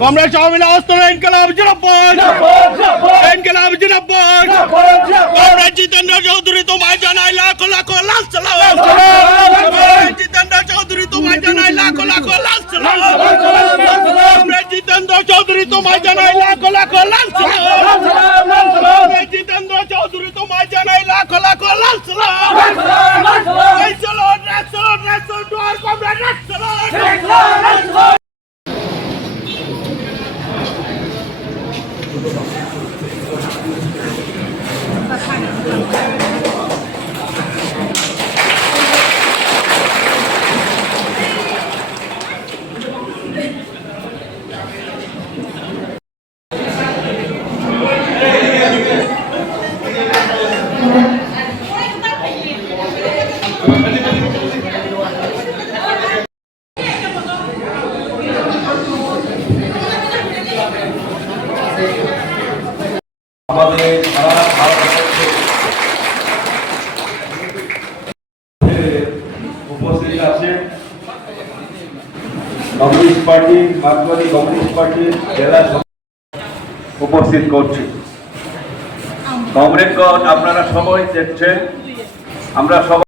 Comrade শামিল আস্তরা ইনকলাব জিন্দাবাদ ইনকলাব জিন্দাবাদ কমরেড জিতেন্দ্র চৌধুরী তোমায় জানাই লাখ লাখ লাখ সালাম জিতেন্দ্র চৌধুরী তোমায় জানাই লাখ লাখ লাখ সালাম কমরেড জিতেন্দ্র চৌধুরী তোমায় জানাই লাখ লাখ লাখ সালাম কমরেড জিতেন্দ্র চৌধুরী তোমায় জানাই লাখ লাখ লাখ সালাম এই চলো নেক্সট ডোর কমরেড নেক্সট আমাদের সারা ভারতবর্ষে উপস্থিত আছে কমিউনিস্ট পার্টি মার্কসবাদী কমিউনিস্ট পার্টির জেলা উপস্থিত করছি। কমরেডগণ আপনারা সবাই দেখছেন, আমরা সবাই